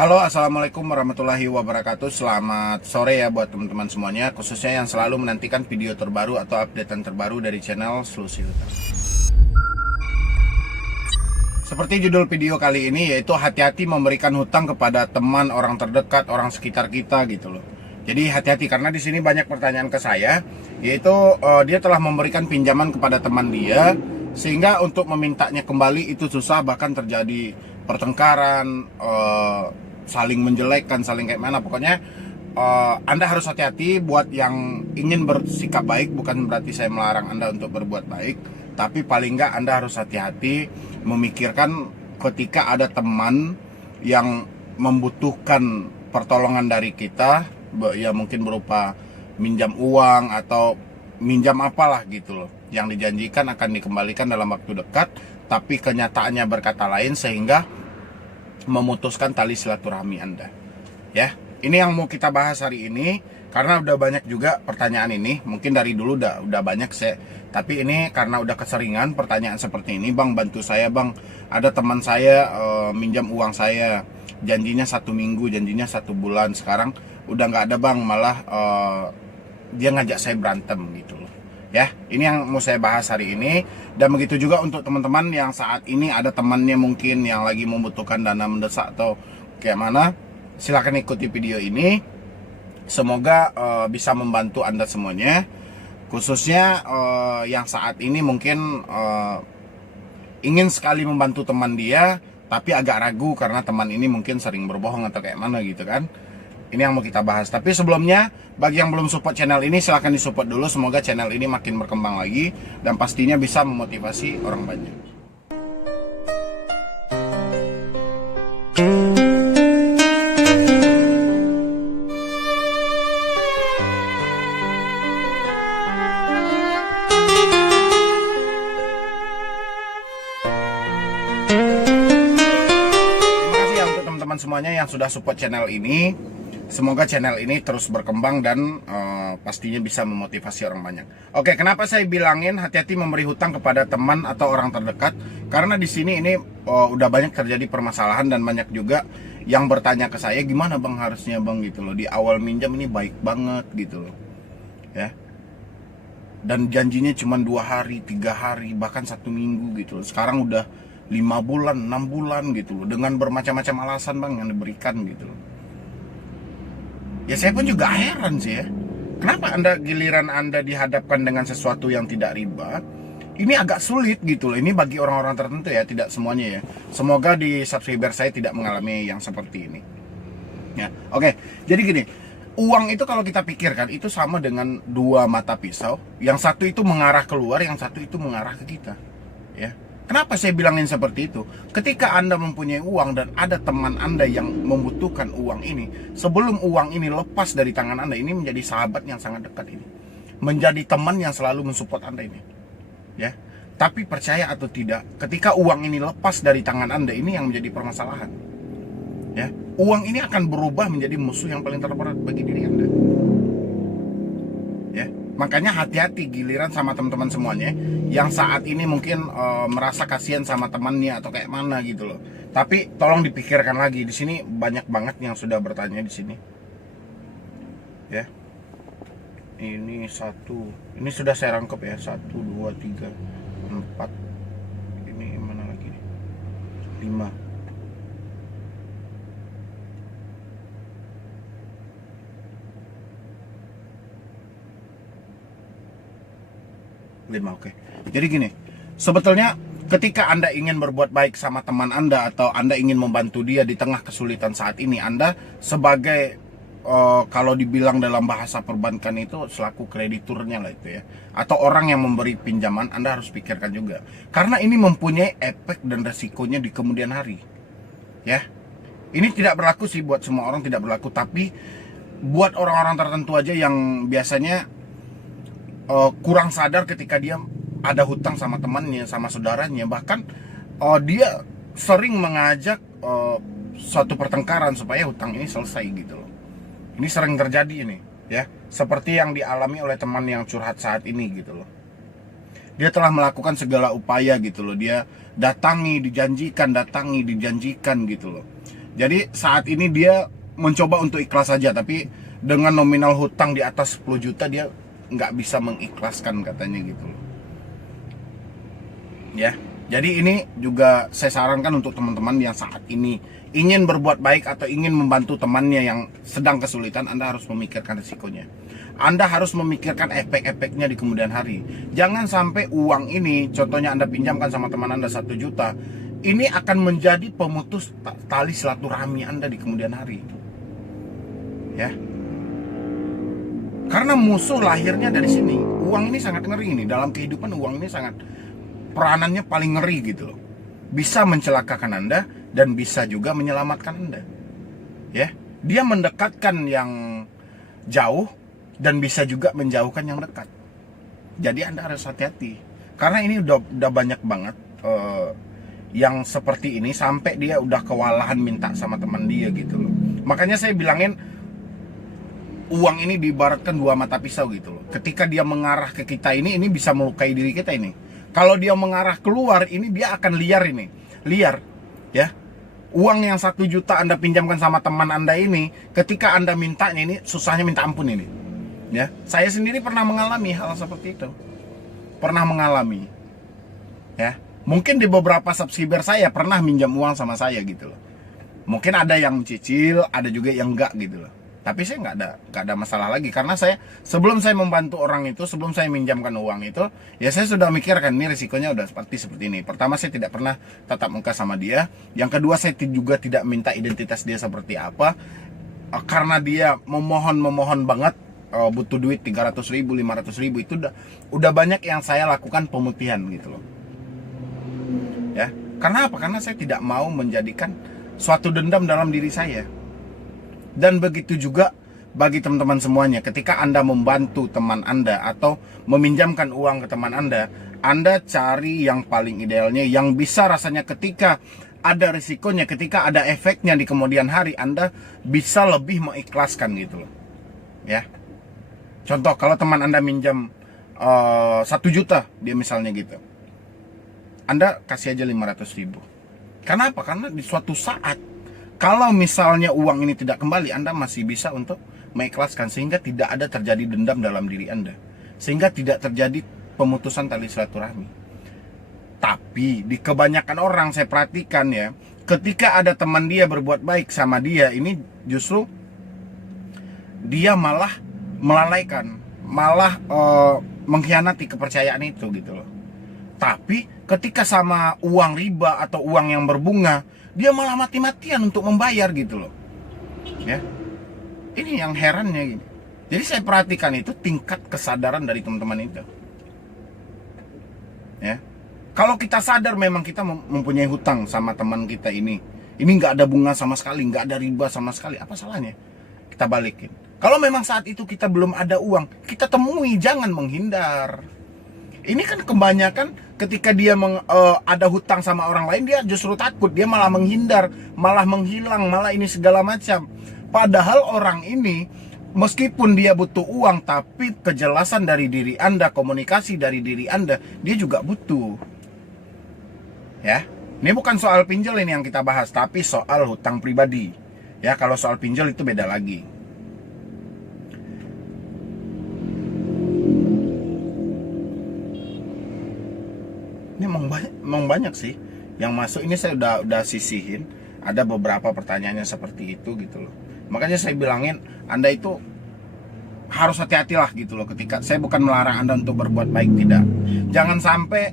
Halo, assalamualaikum warahmatullahi wabarakatuh. Selamat sore ya buat teman-teman semuanya, khususnya yang selalu menantikan video terbaru atau updatean terbaru dari channel Solusi Hutang. Seperti judul video kali ini, yaitu hati-hati memberikan hutang kepada teman, orang terdekat, orang sekitar kita gitu loh. Jadi hati-hati karena di sini banyak pertanyaan ke saya, yaitu dia telah memberikan pinjaman kepada teman dia, sehingga untuk memintanya kembali itu susah, bahkan terjadi pertengkaran, saling menjelekkan, saling kayak mana. Pokoknya Anda harus hati-hati. Buat yang ingin bersikap baik, bukan berarti saya melarang Anda untuk berbuat baik, tapi paling nggak Anda harus hati-hati memikirkan ketika ada teman yang membutuhkan pertolongan dari kita, ya mungkin berupa minjam uang atau minjam apalah gitu loh, yang dijanjikan akan dikembalikan dalam waktu dekat, tapi kenyataannya berkata lain, sehingga memutuskan tali silaturahmi Anda. Ya, ini yang mau kita bahas hari ini karena udah banyak juga pertanyaan ini. Mungkin dari dulu udah banyak saya, tapi ini karena udah keseringan pertanyaan seperti ini. Bang, bantu saya bang, ada teman saya minjam uang saya, janjinya 1 minggu, janjinya 1 bulan, sekarang udah nggak ada bang, malah dia ngajak saya berantem gitu loh. Ya, ini yang mau saya bahas hari ini. Dan begitu juga untuk teman-teman yang saat ini ada temannya mungkin yang lagi membutuhkan dana mendesak atau kayak mana, silahkan ikuti video ini. Semoga bisa membantu Anda semuanya, khususnya yang saat ini mungkin ingin sekali membantu teman dia, tapi agak ragu karena teman ini mungkin sering berbohong atau kayak mana gitu kan. Ini yang mau kita bahas. Tapi sebelumnya, bagi yang belum support channel ini, silahkan disupport dulu. Semoga channel ini makin berkembang lagi dan pastinya bisa memotivasi orang banyak. Terima kasih ya untuk teman-teman semuanya yang sudah support channel ini. Semoga channel ini terus berkembang dan pastinya bisa memotivasi orang banyak. Oke, kenapa saya bilangin hati-hati memberi hutang kepada teman atau orang terdekat? Karena di sini ini udah banyak terjadi permasalahan dan banyak juga yang bertanya ke saya, gimana bang harusnya bang gitu loh. Di awal minjam ini baik banget gitu loh, ya. Dan janjinya cuma 2 hari, 3 hari, bahkan 1 minggu gitu loh. Sekarang udah 5 bulan, 6 bulan gitu loh, dengan bermacam-macam alasan bang yang diberikan gitu loh. Ya saya pun juga heran sih ya, kenapa giliran Anda dihadapkan dengan sesuatu yang tidak riba, ini agak sulit gitu loh. Ini bagi orang-orang tertentu ya, tidak semuanya ya. Semoga di subscriber saya tidak mengalami yang seperti ini. Ya, oke. Jadi gini, uang itu kalau kita pikirkan itu sama dengan 2 mata pisau. Yang satu itu mengarah keluar, yang satu itu mengarah ke kita. Ya. Kenapa saya bilangin seperti itu? Ketika Anda mempunyai uang dan ada teman Anda yang membutuhkan uang ini, sebelum uang ini lepas dari tangan Anda, ini menjadi sahabat yang sangat dekat ini. Menjadi teman yang selalu mensupport Anda ini. Ya. Tapi percaya atau tidak, ketika uang ini lepas dari tangan Anda, ini yang menjadi permasalahan. Ya. Uang ini akan berubah menjadi musuh yang paling terberat bagi diri Anda. Ya. Makanya hati-hati giliran sama teman-teman semuanya yang saat ini mungkin merasa kasihan sama temannya atau kayak mana gitu loh. Tapi tolong dipikirkan lagi, di sini banyak banget yang sudah bertanya di sini. Ya. Ini ini sudah saya rangkap ya, 1 2 3 4. Ini mana lagi nih? 5. Oke. Jadi gini, sebetulnya ketika Anda ingin berbuat baik sama teman Anda atau Anda ingin membantu dia di tengah kesulitan saat ini, Anda sebagai kalau dibilang dalam bahasa perbankan itu selaku krediturnya lah itu ya, atau orang yang memberi pinjaman, Anda harus pikirkan juga. Karena ini mempunyai efek dan resikonya di kemudian hari. Ya. Ini tidak berlaku sih buat semua orang, tidak berlaku, tapi buat orang-orang tertentu aja yang biasanya kurang sadar ketika dia ada hutang sama temannya, sama saudaranya. Bahkan dia sering mengajak suatu pertengkaran supaya hutang ini selesai gitu loh. Ini sering terjadi ini ya, seperti yang dialami oleh teman yang curhat saat ini gitu loh. Dia telah melakukan segala upaya gitu loh. Dia datangi, dijanjikan gitu loh. Jadi saat ini dia mencoba untuk ikhlas saja, tapi dengan nominal hutang di atas 10 juta dia nggak bisa mengikhlaskan katanya gitu loh. Ya, jadi ini juga saya sarankan untuk teman-teman yang saat ini ingin berbuat baik atau ingin membantu temannya yang sedang kesulitan, Anda harus memikirkan risikonya. Anda harus memikirkan efek-efeknya di kemudian hari. Jangan sampai uang ini, contohnya Anda pinjamkan sama teman Anda 1 juta, ini akan menjadi pemutus tali silaturahmi Anda di kemudian hari. Ya. Karena musuh lahirnya dari sini. Uang ini sangat ngeri ini. Dalam kehidupan uang ini sangat, peranannya paling ngeri gitu loh. Bisa mencelakakan Anda dan bisa juga menyelamatkan Anda. Ya. Dia mendekatkan yang jauh dan bisa juga menjauhkan yang dekat. Jadi Anda harus hati-hati. Karena ini udah banyak banget yang seperti ini sampai dia udah kewalahan minta sama teman dia gitu loh. Makanya saya bilangin uang ini diibaratkan 2 mata pisau gitu loh. Ketika dia mengarah ke kita ini bisa melukai diri kita ini. Kalau dia mengarah keluar ini dia akan liar ini. Liar ya. Uang yang 1 juta Anda pinjamkan sama teman Anda ini, ketika Anda mintanya ini susahnya minta ampun ini. Ya, saya sendiri pernah mengalami hal seperti itu. Pernah mengalami. Ya. Mungkin di beberapa subscriber saya pernah minjam uang sama saya gitu loh. Mungkin ada yang mencicil, ada juga yang enggak gitu loh. Tapi saya nggak ada masalah lagi karena saya sebelum saya membantu orang itu, sebelum saya minjamkan uang itu, ya saya sudah mikirkan ini risikonya udah seperti ini. Pertama, saya tidak pernah tatap muka sama dia. Yang kedua, saya juga tidak minta identitas dia seperti apa, karena dia memohon banget, butuh duit 300.000, 500.000, itu udah banyak yang saya lakukan pemutihan gitu loh. Ya, karena apa? Karena saya tidak mau menjadikan suatu dendam dalam diri saya. Dan begitu juga bagi teman-teman semuanya, ketika Anda membantu teman Anda atau meminjamkan uang ke teman Anda cari yang paling idealnya, yang bisa rasanya ketika ada risikonya, ketika ada efeknya di kemudian hari, Anda bisa lebih mengikhlaskan gitu loh. Ya. Contoh, kalau teman Anda minjam 1 juta, dia misalnya gitu, Anda kasih aja 500.000. Kenapa? Karena di suatu saat, kalau misalnya uang ini tidak kembali, Anda masih bisa untuk mengikhlaskan, sehingga tidak ada terjadi dendam dalam diri Anda, sehingga tidak terjadi pemutusan tali silaturahmi. Tapi di kebanyakan orang saya perhatikan ya, ketika ada teman dia berbuat baik sama dia, ini justru dia malah melalaikan, malah mengkhianati kepercayaan itu gitu loh. Tapi ketika sama uang riba atau uang yang berbunga, dia malah mati-matian untuk membayar gitu loh. Ya. Ini yang herannya gini. Jadi saya perhatikan itu tingkat kesadaran dari teman-teman itu. Ya. Kalau kita sadar memang kita mempunyai hutang sama teman kita ini nggak ada bunga sama sekali, nggak ada riba sama sekali, apa salahnya kita balikin? Kalau memang saat itu kita belum ada uang, kita temui, jangan menghindar. Ini kan kebanyakan ketika dia ada hutang sama orang lain, dia justru takut, dia malah menghindar, malah menghilang, malah ini segala macam. Padahal orang ini meskipun dia butuh uang, tapi kejelasan dari diri Anda, komunikasi dari diri Anda, dia juga butuh. Ya, ini bukan soal pinjol ini yang kita bahas, tapi soal hutang pribadi. Ya, kalau soal pinjol itu beda lagi. Ini emang banyak sih yang masuk. Ini saya udah sisihin. Ada beberapa pertanyaannya seperti itu gitu loh. Makanya saya bilangin Anda itu harus hati-hatilah gitu loh. Ketika saya bukan melarang Anda untuk berbuat baik, tidak. Jangan sampai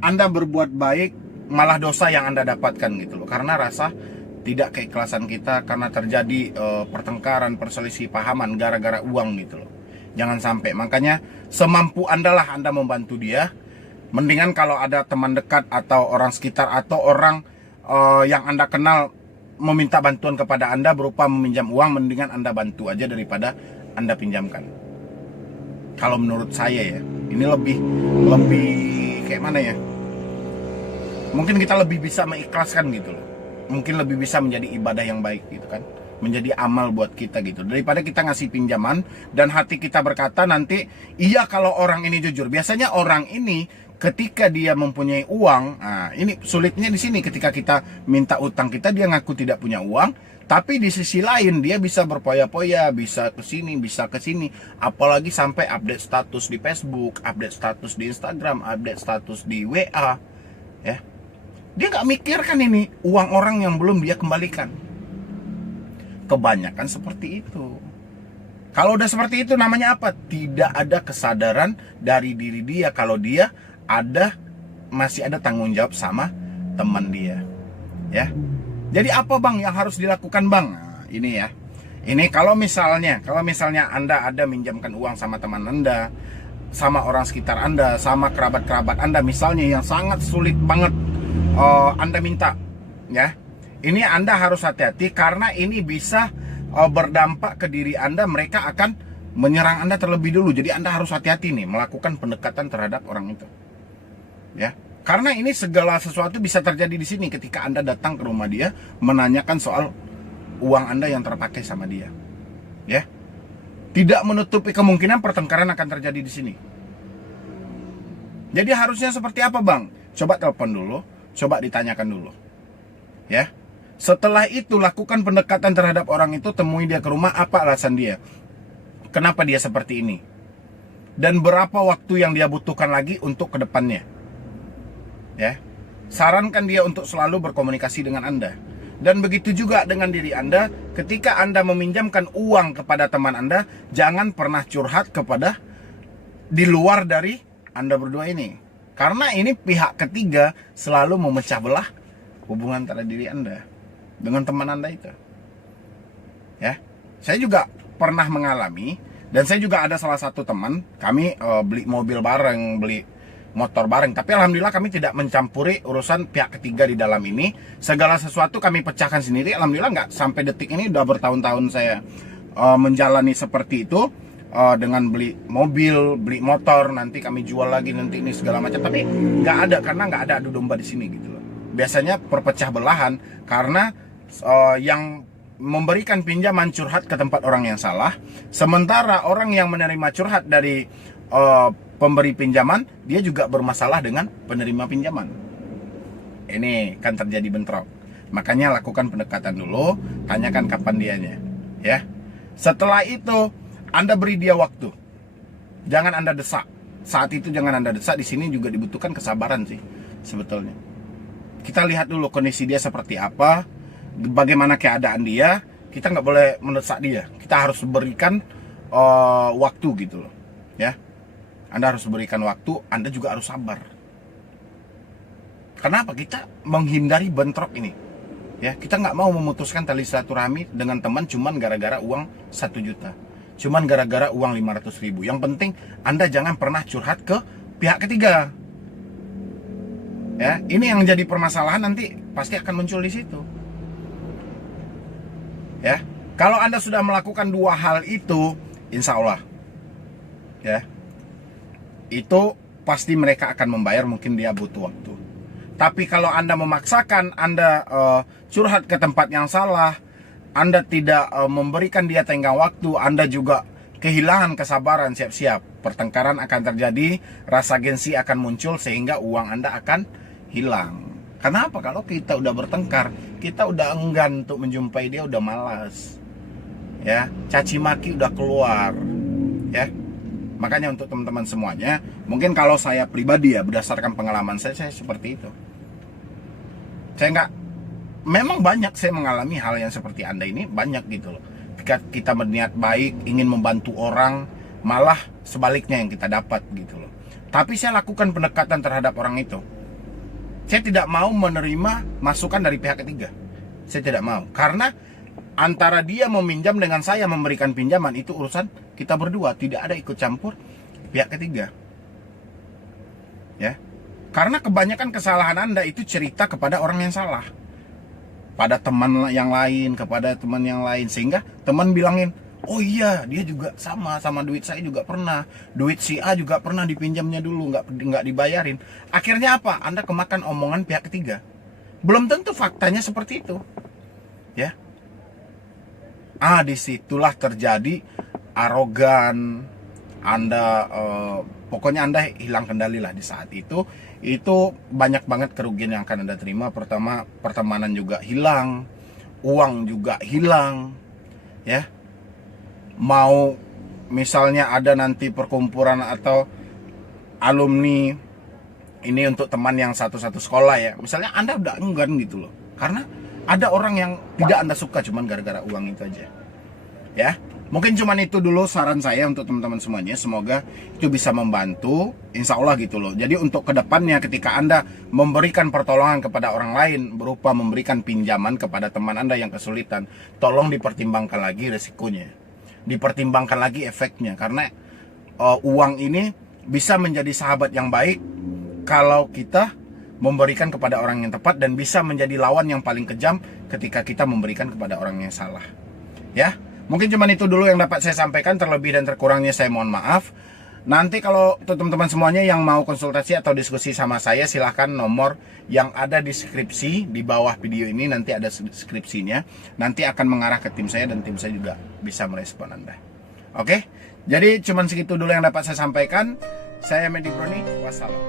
Anda berbuat baik malah dosa yang Anda dapatkan gitu loh. Karena rasa tidak keikhlasan kita, karena terjadi pertengkaran, perselisih pahaman gara-gara uang gitu loh. Jangan sampai. Makanya semampu Anda lah Anda membantu dia. Mendingan kalau ada teman dekat atau orang sekitar atau orang yang Anda kenal meminta bantuan kepada Anda berupa meminjam uang, mendingan Anda bantu aja daripada Anda pinjamkan. Kalau menurut saya ya, ini lebih kayak mana ya? Mungkin kita lebih bisa mengikhlaskan gitu loh. Mungkin lebih bisa menjadi ibadah yang baik gitu kan. Menjadi amal buat kita gitu. Daripada kita ngasih pinjaman dan hati kita berkata nanti, iya kalau orang ini jujur. Biasanya orang ini ketika dia mempunyai uang, nah ini sulitnya di sini, ketika kita minta utang kita, dia ngaku tidak punya uang, tapi di sisi lain dia bisa berpoya-poya, bisa ke sini, bisa ke sini, apalagi sampai update status di Facebook, update status di Instagram, update status di WA, ya. Dia nggak mikirkan ini uang orang yang belum dia kembalikan. Kebanyakan seperti itu. Kalau udah seperti itu namanya apa? Tidak ada kesadaran dari diri dia kalau dia masih ada tanggung jawab sama teman dia, ya. Jadi apa bang yang harus dilakukan bang? Nah, ini ya. Ini kalau misalnya Anda ada minjamkan uang sama teman Anda, sama orang sekitar Anda, sama kerabat-kerabat Anda misalnya yang sangat sulit banget Anda minta, ya. Ini Anda harus hati-hati karena ini bisa berdampak ke diri Anda, mereka akan menyerang Anda terlebih dulu. Jadi Anda harus hati-hati nih melakukan pendekatan terhadap orang itu. Ya, karena ini segala sesuatu bisa terjadi di sini ketika Anda datang ke rumah dia menanyakan soal uang Anda yang terpakai sama dia. Ya. Tidak menutupi kemungkinan pertengkaran akan terjadi di sini. Jadi harusnya seperti apa, Bang? Coba telepon dulu, coba ditanyakan dulu. Ya. Setelah itu lakukan pendekatan terhadap orang itu, temui dia ke rumah, apa alasan dia? Kenapa dia seperti ini? Dan berapa waktu yang dia butuhkan lagi untuk ke depannya? Ya, sarankan dia untuk selalu berkomunikasi dengan Anda. Dan begitu juga dengan diri Anda, ketika Anda meminjamkan uang kepada teman Anda, jangan pernah curhat kepada di luar dari Anda berdua ini. Karena ini pihak ketiga selalu memecah belah hubungan antara diri Anda dengan teman Anda itu. Ya, saya juga pernah mengalami, dan saya juga ada salah satu teman, kami beli mobil bareng, beli motor bareng, tapi alhamdulillah kami tidak mencampuri urusan pihak ketiga di dalam ini. Segala sesuatu kami pecahkan sendiri. Alhamdulillah nggak sampai detik ini, udah bertahun-tahun saya menjalani seperti itu, dengan beli mobil, beli motor, nanti kami jual lagi, nanti ini segala macam. Tapi nggak ada, karena nggak ada adu domba di sini gitu loh. Biasanya perpecah belahan karena yang memberikan pinjaman curhat ke tempat orang yang salah, sementara orang yang menerima curhat dari pemberi pinjaman, dia juga bermasalah dengan penerima pinjaman. Ini kan terjadi bentrok. Makanya lakukan pendekatan dulu, tanyakan kapan dianya, ya. Setelah itu Anda beri dia waktu. Jangan Anda desak. Saat itu jangan Anda desak. Di sini juga dibutuhkan kesabaran sih sebetulnya. Kita lihat dulu kondisi dia seperti apa, bagaimana keadaan dia. Kita nggak boleh mendesak dia. Kita harus berikan waktu gitu loh, ya. Anda harus berikan waktu, Anda juga harus sabar. Kenapa? Kita menghindari bentrok ini. Ya, kita nggak mau memutuskan tali silaturahmi dengan teman cuman gara-gara uang 1 juta. Cuman gara-gara uang 500.000. Yang penting Anda jangan pernah curhat ke pihak ketiga. Ya, ini yang jadi permasalahan nanti pasti akan muncul di situ. Ya, kalau Anda sudah melakukan 2 hal itu, insya Allah, ya, itu pasti mereka akan membayar, mungkin dia butuh waktu. Tapi kalau Anda memaksakan, Anda curhat ke tempat yang salah, Anda tidak memberikan dia tenggang waktu, Anda juga kehilangan kesabaran, siap-siap pertengkaran akan terjadi, rasa gengsi akan muncul, sehingga uang Anda akan hilang. Kenapa? Kalau kita udah bertengkar, kita udah enggan untuk menjumpai dia, udah malas, ya, caci maki udah keluar, ya. Makanya untuk teman-teman semuanya, mungkin kalau saya pribadi ya, berdasarkan pengalaman saya seperti itu. Memang banyak saya mengalami hal yang seperti Anda ini, banyak gitu loh. Ketika kita berniat baik, ingin membantu orang, malah sebaliknya yang kita dapat gitu loh. Tapi saya lakukan pendekatan terhadap orang itu. Saya tidak mau menerima masukan dari pihak ketiga. Saya tidak mau, karena antara dia meminjam dengan saya memberikan pinjaman, itu urusan kita berdua, tidak ada ikut campur pihak ketiga. Ya. Karena kebanyakan kesalahan Anda itu cerita kepada orang yang salah. Pada teman yang lain, kepada teman yang lain, sehingga teman bilangin, "Oh iya, dia juga sama duit saya juga pernah. Duit si A juga pernah dipinjamnya dulu, nggak dibayarin." Akhirnya apa? Anda kemakan omongan pihak ketiga. Belum tentu faktanya seperti itu. Ya. Disitulah terjadi arogan, Anda pokoknya Anda hilang kendali lah di saat itu banyak banget kerugian yang akan Anda terima. Pertama, pertemanan juga hilang, uang juga hilang, ya. Mau misalnya ada nanti perkumpulan atau alumni ini untuk teman yang satu sekolah ya, misalnya Anda udah enggan gitu loh, karena ada orang yang tidak Anda suka cuman gara-gara uang itu aja, ya. Mungkin cuman itu dulu saran saya untuk teman-teman semuanya. Semoga itu bisa membantu, insya Allah gitu loh. Jadi untuk kedepannya ketika Anda memberikan pertolongan kepada orang lain berupa memberikan pinjaman kepada teman Anda yang kesulitan, tolong dipertimbangkan lagi resikonya, dipertimbangkan lagi efeknya. Karena uang ini bisa menjadi sahabat yang baik kalau kita memberikan kepada orang yang tepat, dan bisa menjadi lawan yang paling kejam ketika kita memberikan kepada orang yang salah, ya. Mungkin cuma itu dulu yang dapat saya sampaikan. Terlebih dan terkurangnya saya mohon maaf. Nanti kalau teman-teman semuanya yang mau konsultasi atau diskusi sama saya, silahkan nomor yang ada di deskripsi di bawah video ini, nanti ada deskripsinya. Nanti akan mengarah ke tim saya dan tim saya juga bisa merespon Anda. Oke, jadi cuma segitu dulu yang dapat saya sampaikan. Saya Medi Broni, wassalam.